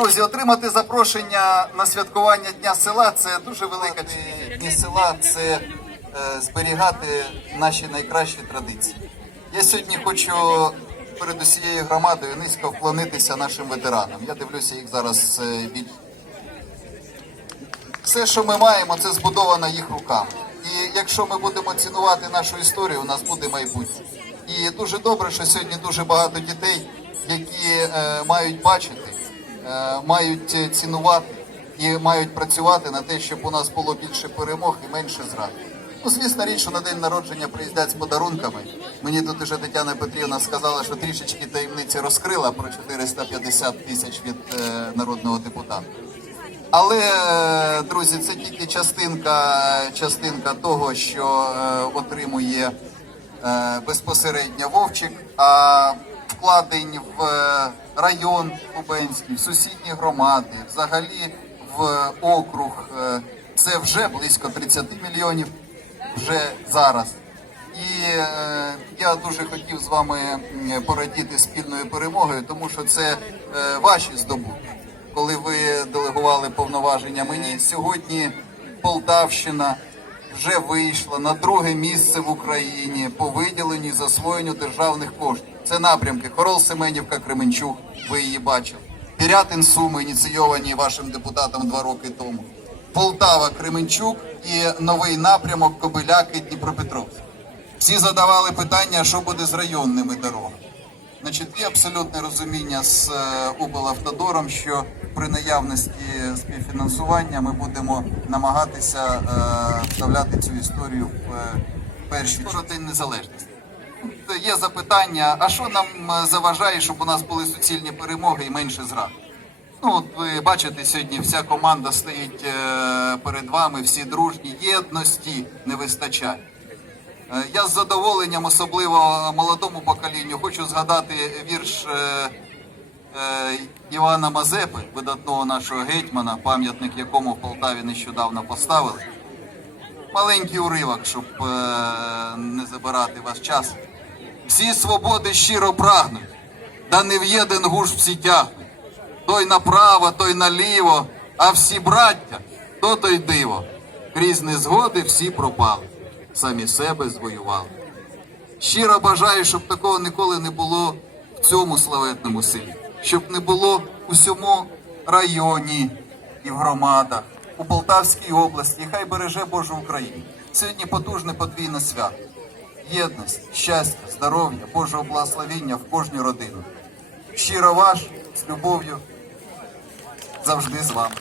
Друзі, отримати запрошення на святкування Дня села це дуже велика. Дні села це е, зберігати наші найкращі традиції. Я сьогодні хочу перед усією громадою низько вклонитися нашим ветеранам. Я дивлюся їх зараз е, від все, що ми маємо, це збудовано їх руками. І якщо ми будемо цінувати нашу історію, у нас буде майбутнє. І дуже добре, що сьогодні дуже багато дітей, які е, мають бачити, мають е, цінувати і мають працювати на те, щоб у нас було більше перемог і менше зрад. Ну, звісно, річ, що на день народження приїздять з подарунками. Мені тут уже Тетяна Петрівна сказала, що трішечки таємниці розкрила про 450 тисяч від е, народного депутата. Але, е, друзі, це тільки частинка, частинка того, що е, отримує е, безпосередньо Вовчик, а вкладень в е, район Кубенський, сусідні громади, взагалі в округ, е, це вже близько 30 мільйонів вже зараз. І е, я дуже хотів з вами порадіти спільною перемогою, тому що це е, ваші здобутки. Коли ви делегували повноваження мені, сьогодні Полтавщина вже вийшла на друге місце в Україні по виділенню засвоєнню державних коштів. Це напрямки Хорол Семенівка, Кременчук. Ви її бачили. Пірятин Суми ініційовані вашим депутатом два роки тому. Полтава, Кременчук і новий напрямок Кобиляки, Дніпропетровськ. Всі задавали питання, що буде з районними дорогами. Значить, є абсолютне розуміння з е, облавтодором, що при наявності співфінансування ми будемо намагатися е, вставляти цю історію в е, перші День незалежності. Є запитання: а що нам заважає, щоб у нас були суцільні перемоги і менше зрад? Ну, от ви бачите, сьогодні вся команда стоїть перед вами, всі дружні, єдності не вистачає. Е, Я з задоволенням, особливо молодому поколінню, хочу згадати вірш е, е, Івана Мазепи, видатного нашого гетьмана, пам'ятник якому в Полтаві нещодавно поставили. Маленький уривок, щоб не забирати ваш час. Всі свободи щиро прагнуть, да не в єдин гуш всі тягнуть. Той направо, той наліво, а всі браття, то то й диво. Крізь незгоди всі пропали, самі себе звоювали. Щиро бажаю, щоб такого ніколи не було в цьому славетному селі, щоб не було у всьому районі і в громадах, у Полтавській області. Хай береже Божу Україну. Сьогодні потужне подвійне свято. Єдність, щастя, здоров'я, Божого благословіння в кожну родину. Щиро ваш з любов'ю завжди з вами.